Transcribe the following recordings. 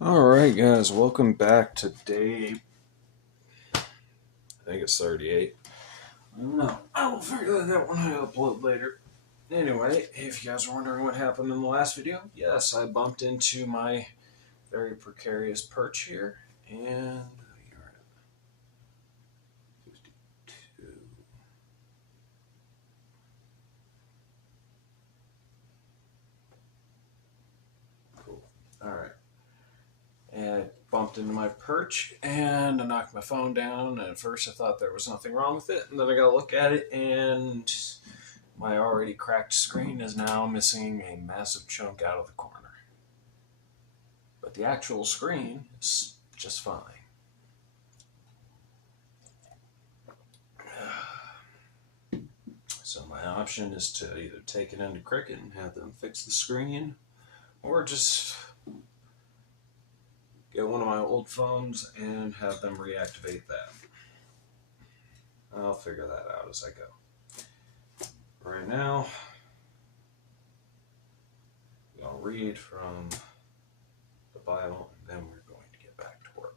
Alright, guys, welcome back to day. I think it's 38. I don't know. I will figure that out when I upload later. Anyway, if you guys are wondering what happened in the last video, yes, I bumped into my very precarious perch here, and you're at 52. Cool. Alright. And I bumped into my perch and I knocked my phone down. And at first I thought there was nothing wrong with it. And then I got to look at it, and my already cracked screen is now missing a massive chunk out of the corner. But the actual screen is just fine. So my option is to either take it into Cricket and have them fix the screen, or just get one of my old phones and have them reactivate that. I'll figure that out as I go. Right now, I'll read from the Bible, and then we're going to get back to work.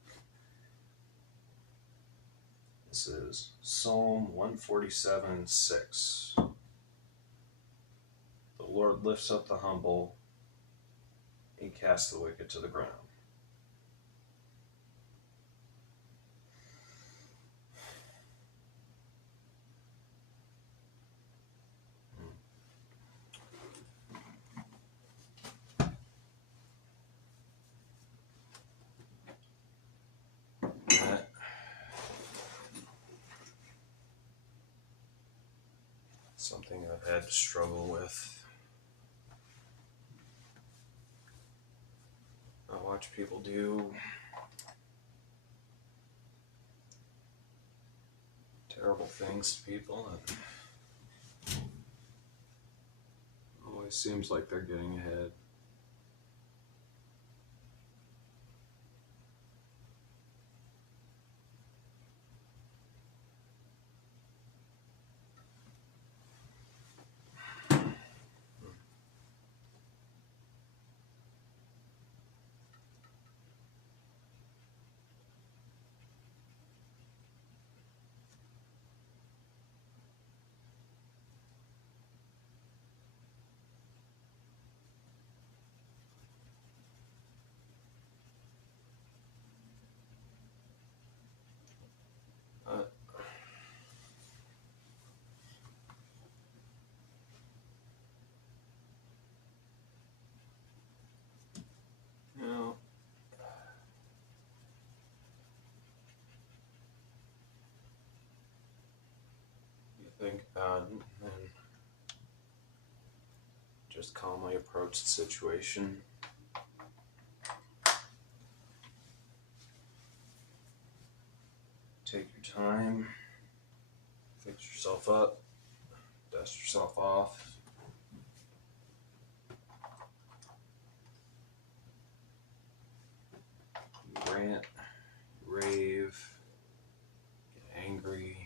This is Psalm 147:6. The Lord lifts up the humble, He casts the wicked to the ground. That something I've had to struggle with. I watch people do terrible things to people, and it always seems like they're getting ahead. Uh, you know, you think about it and just calmly approach the situation. Take your time, fix yourself up, dust yourself off. Rant, rave, get angry,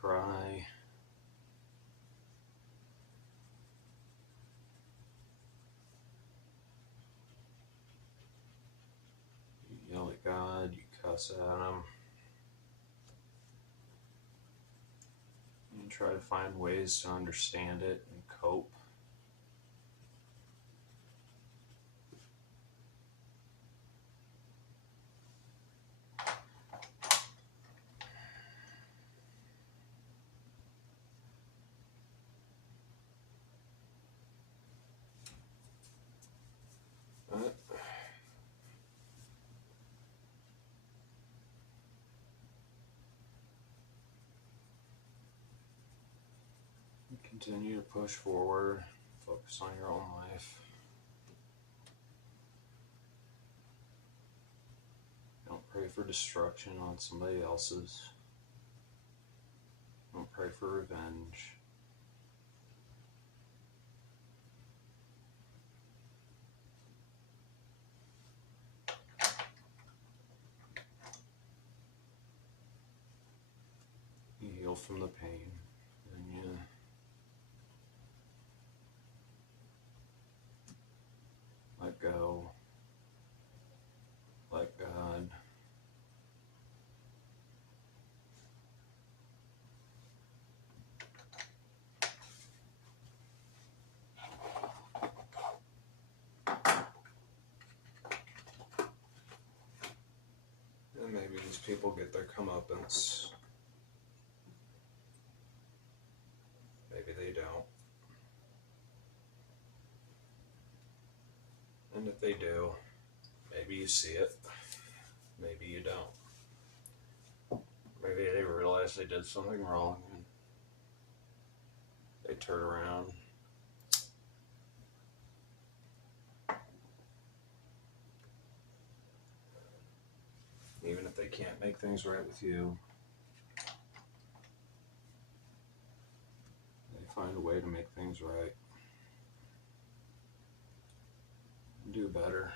cry. You yell at God, you cuss at Him. And try to find ways to understand it and cope. But continue to push forward, focus on your own life. Don't pray for destruction on somebody else's. Don't pray for revenge. You heal from the pain, and you let go, let God. And maybe these people get their comeuppance. Maybe they don't. And if they do, maybe you see it, maybe you don't. Maybe they realize they did something wrong and they turn around. Even if they can't make things right with you, they find a way to make things right. Do better.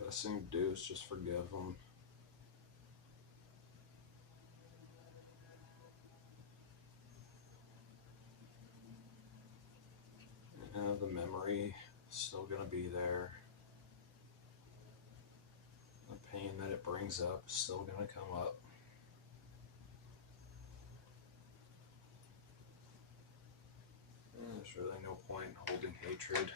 Best thing to do is just forgive them. The memory is still going to be there. The pain that it brings up is still going to come up. There's really no point in holding hatred.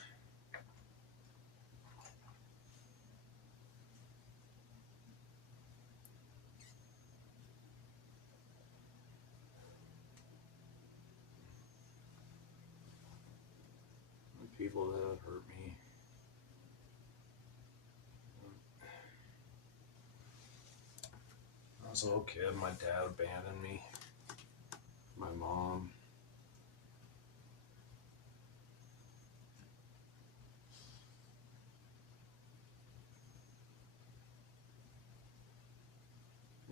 The people that have hurt me. I was a little kid, my dad abandoned me. My mom.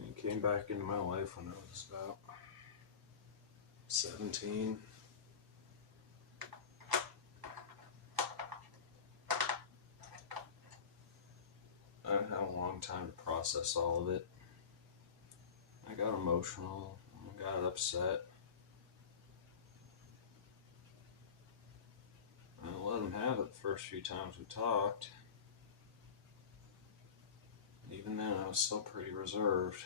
He came back into my life when I was about 17. I had a long time to process all of it. I got emotional, I got upset. I let him have it the first few times we talked. Even then, I was still pretty reserved.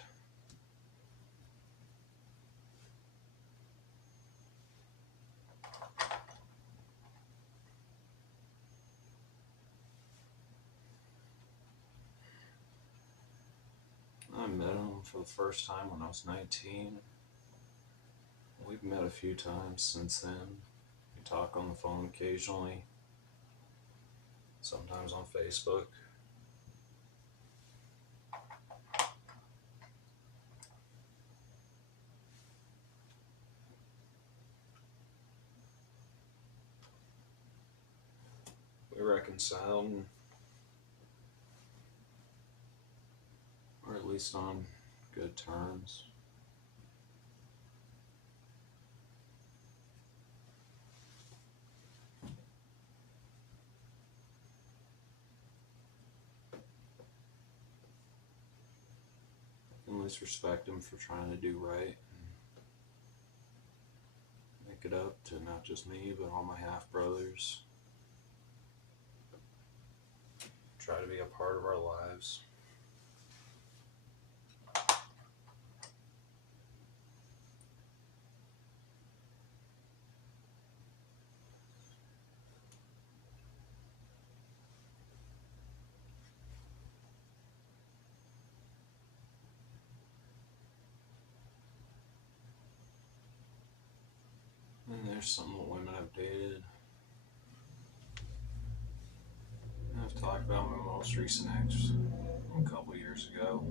I met him for the first time when I was 19. We've met a few times since then. We talk on the phone occasionally, sometimes on Facebook. We reconciled, or at least on good terms. At least respect him for trying to do right and make it up to not just me, but all my half-brothers. Try to be a part of our lives. And there's some women I've dated. I've talked about my most recent ex a couple years ago.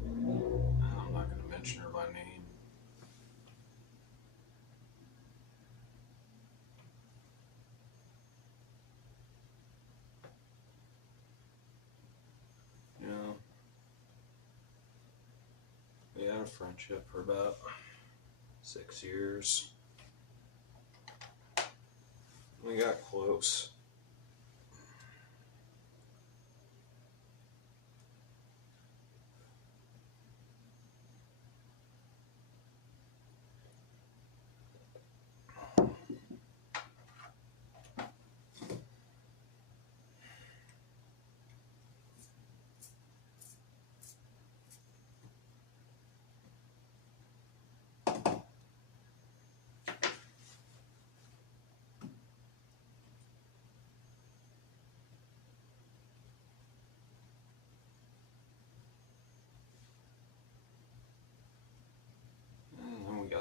I'm not going to mention her by name. You know, we had a friendship for about 6 years. We got close.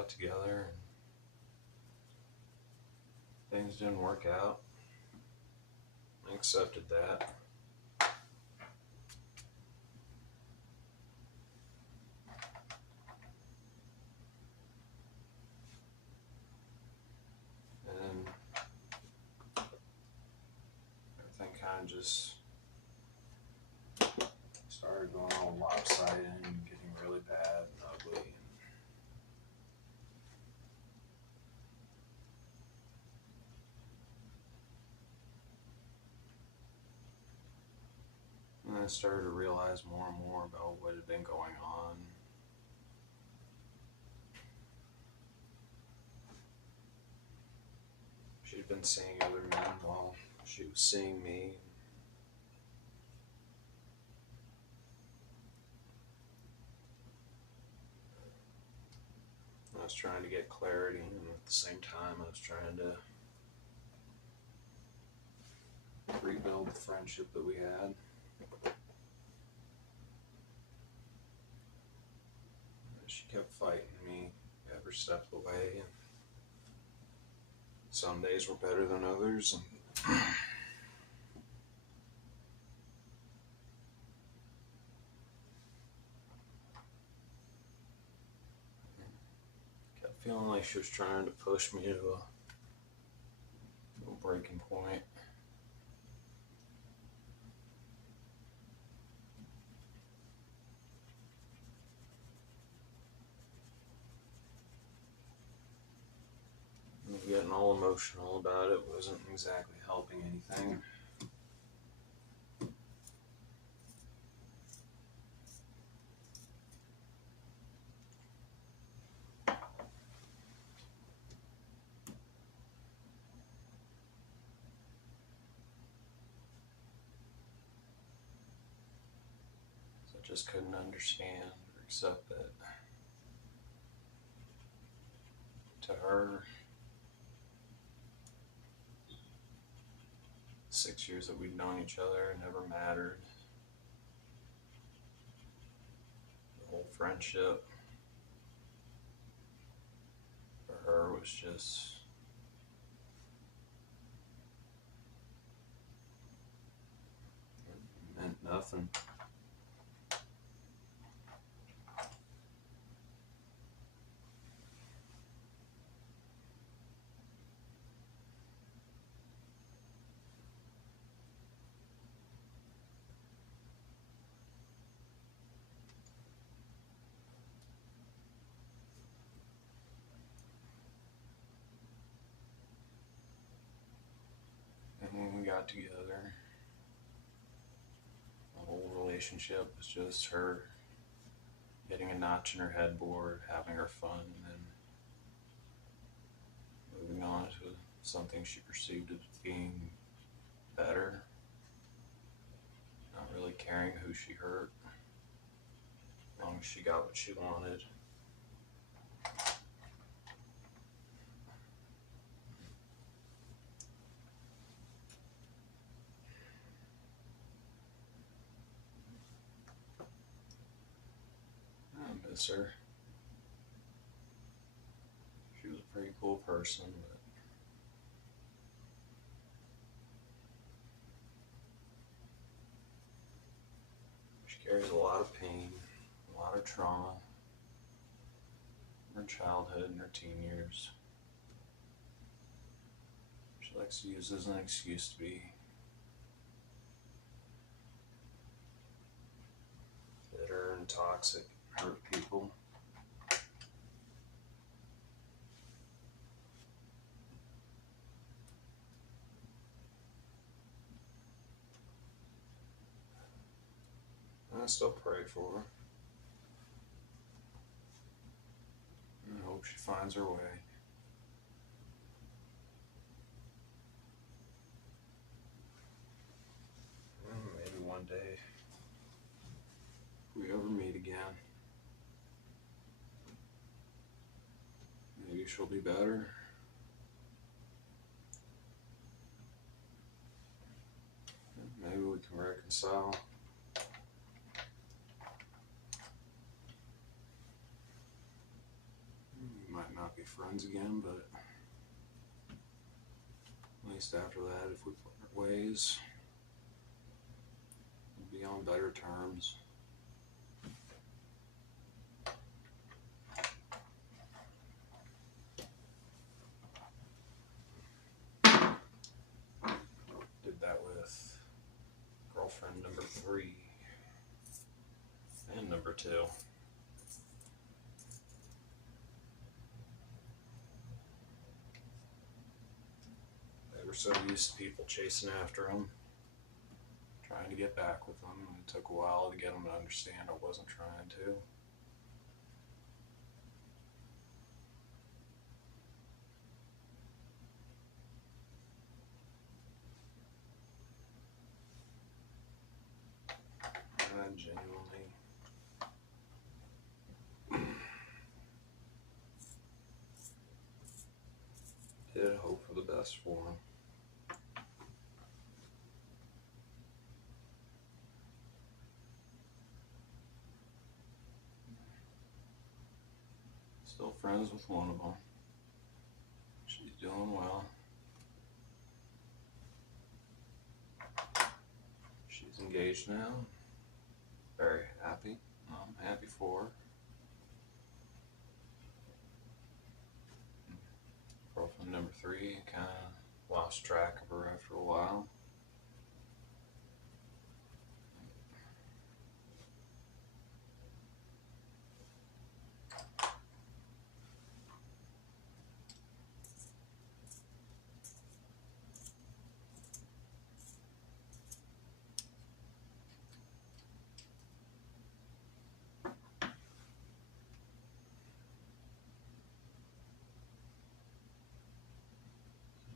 got together and things didn't work out. I accepted that. And everything kind of just started going all lopsided and getting really bad and ugly. And I started to realize more and more about what had been going on. She'd been seeing other men while she was seeing me. I was trying to get clarity, and at the same time, I was trying to rebuild the friendship that we had. She kept fighting me every step of the way, and some days were better than others. And kept feeling like she was trying to push me to a breaking point. Getting all emotional about it wasn't exactly helping anything. So I just couldn't understand or accept that to her, 6 years that we'd known each other never mattered. The whole friendship for her was just meant nothing. And when we got together, the whole relationship was just her getting a notch in her headboard, having her fun, and then moving on to something she perceived as being better, not really caring who she hurt, as long as she got what she wanted. I miss her. She was a pretty cool person, but she carries a lot of pain, a lot of trauma from her childhood and her teen years. She likes to use as an excuse to be bitter and toxic, hurt people. And I still pray for her. And I hope she finds her way. Maybe one day, if we ever meet again, maybe she'll be better. Maybe we can reconcile. We might not. be friends again, but at least after that, if we part ways, we'll be on better terms. Did that with girlfriend number 3 and number 2. They were so used to people chasing after them, trying to get back with them. It took a while to get them to understand I wasn't trying to. I genuinely did hope for the best for them. Still friends with one of them. She's doing well. She's engaged now. Very happy. I'm happy for her. Girlfriend number 3 kind of lost track of her after a while.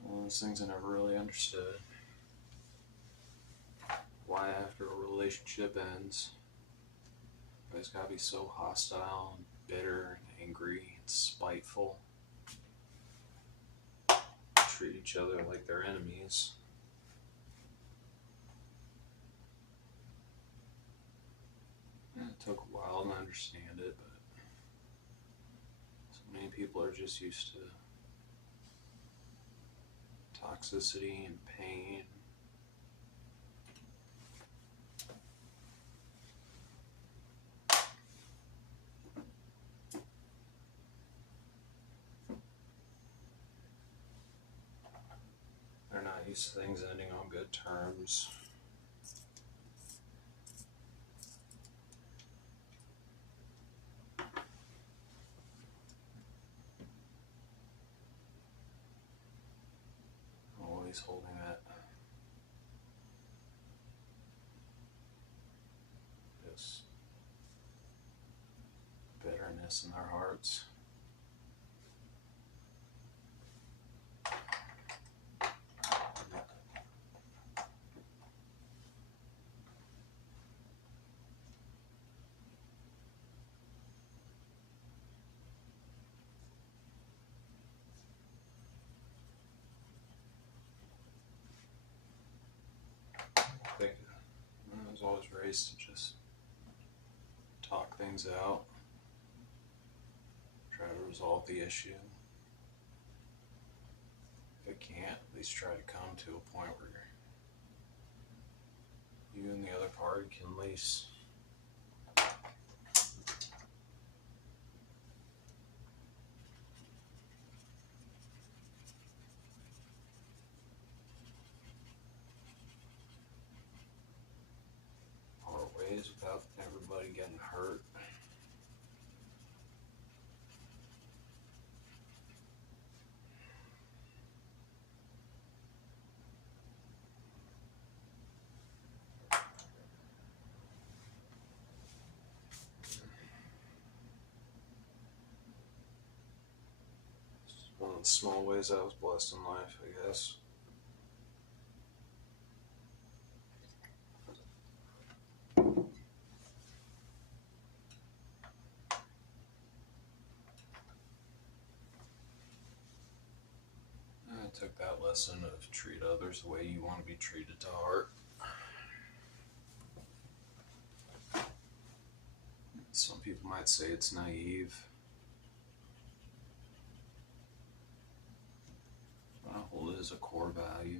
One of those things I never really understood. Why after a relationship ends, everybody's gotta be so hostile and bitter and angry and spiteful. Treat each other like they're enemies. And it took a while to understand it, but so many people are just used to toxicity and pain. They're not used to things ending on good terms. Always holding that this bitterness in their hearts. I was always raised to just talk things out, try to resolve the issue. If it can't, at least try to come to a point where you and the other party can at least part ways without everybody getting hurt. It's one of the small ways I was blessed in life, I guess. I took that lesson of treat others the way you want to be treated to heart. Some people might say it's naive. as a core value.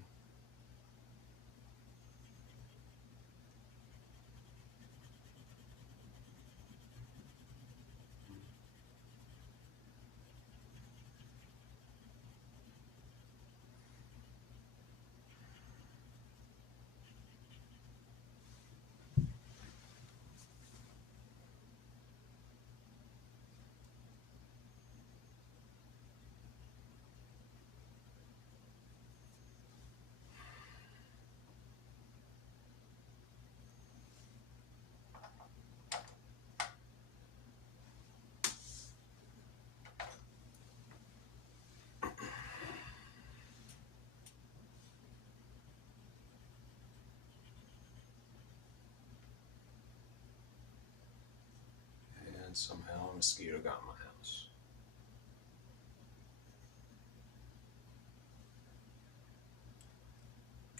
And somehow a mosquito got in my house.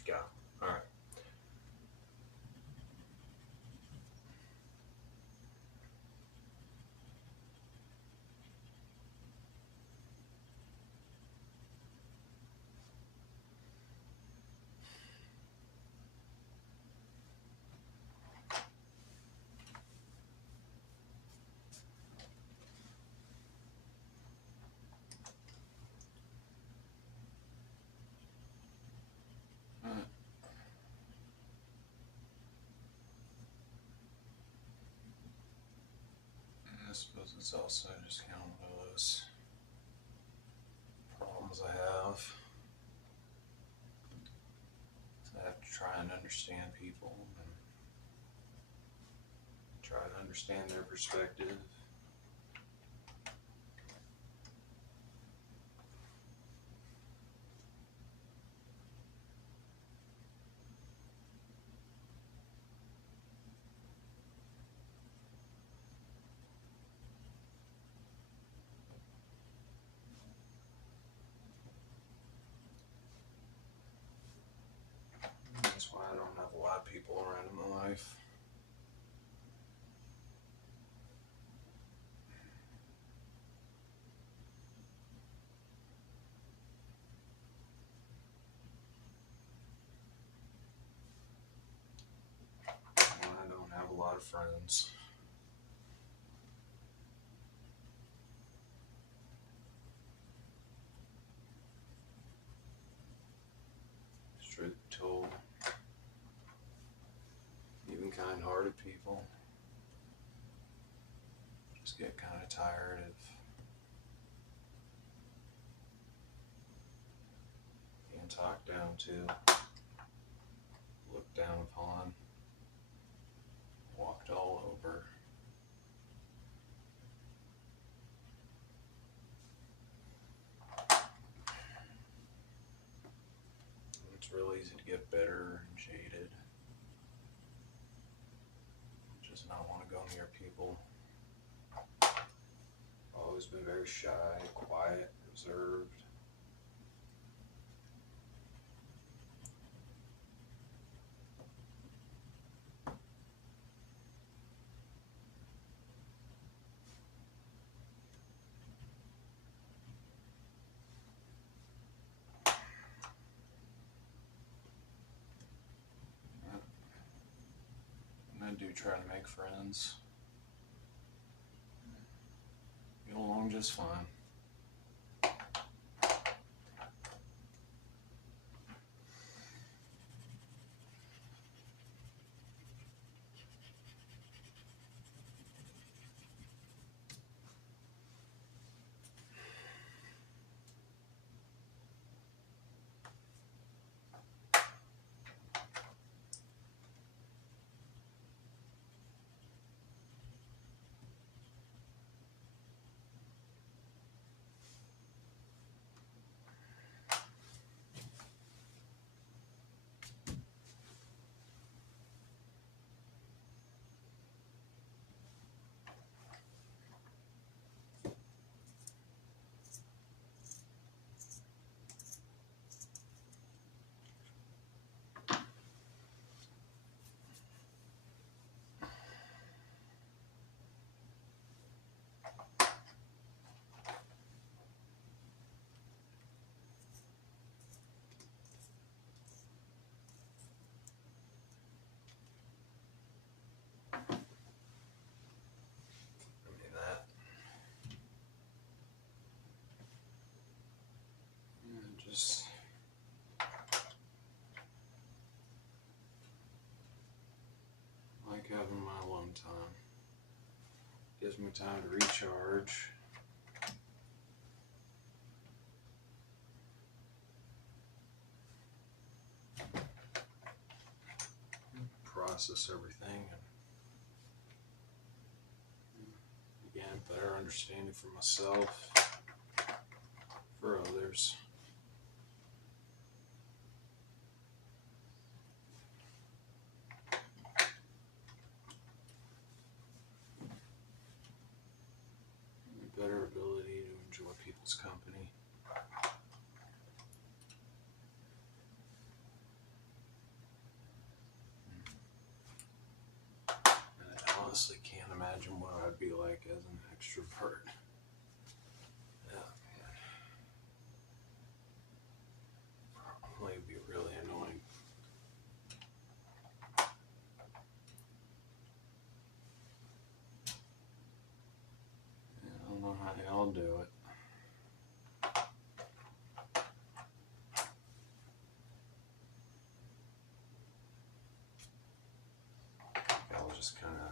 Got it. All right. I suppose it's also just kind of one of those problems I have. So I have to try and understand people and try to understand their perspective. That's why I don't have a lot of people around in my life. I don't have a lot of friends. Truth told, even kind-hearted people just get kind of tired of being talked down to, looked down upon, walked all over. It's real easy to get bitter and jaded. Just not want to go near people. Always been very shy, quiet, reserved. And I do try to make friends. Get along just fine. Just like having my alone time. Gives me time to recharge. Process everything. And again, better understanding for myself, for others. Better ability to enjoy people's company. And I honestly can't imagine what I'd be like as an extrovert. Yeah, man. Probably be really annoying. I don't know how y'all do it. I was just kind of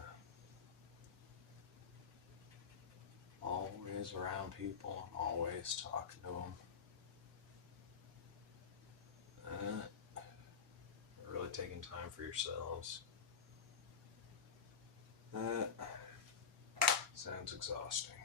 always around people and always talking to them. Really taking time for yourselves. That sounds exhausting.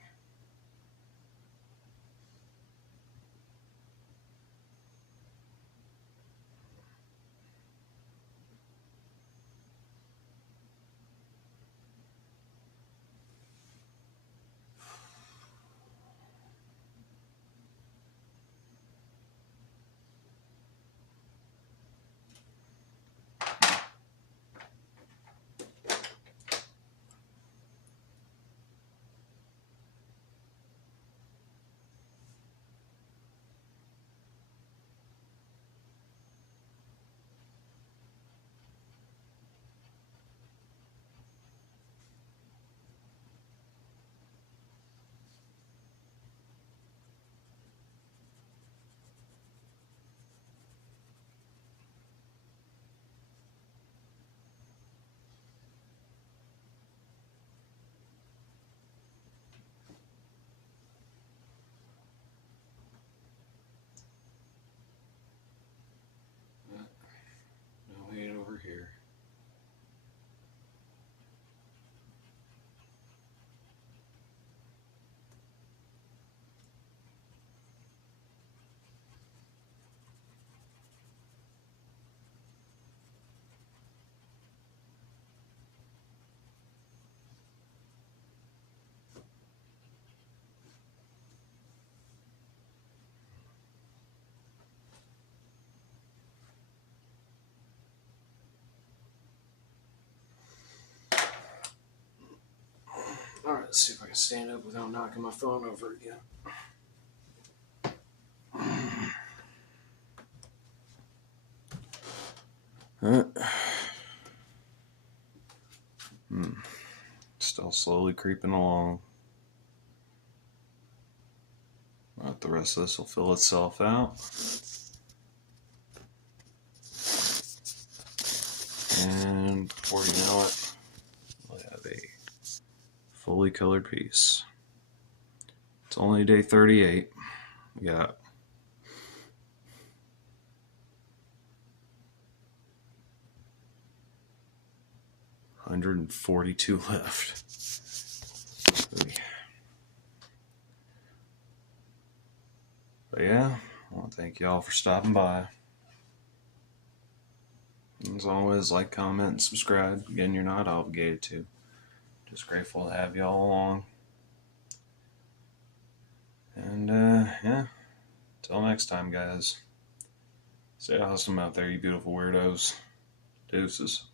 No hate over here. Alright, let's see if I can stand up without knocking my phone over again. Still slowly creeping along. But the rest of this will fill itself out. And before you know it, we'll have a fully colored piece. It's only day 38. We got $142 left. But yeah, I want to thank y'all for stopping by. As always, like, comment, and subscribe. Again, you're not obligated to. Just grateful to have y'all along. And yeah, till next time, guys. Stay awesome out there, you beautiful weirdos. Deuces.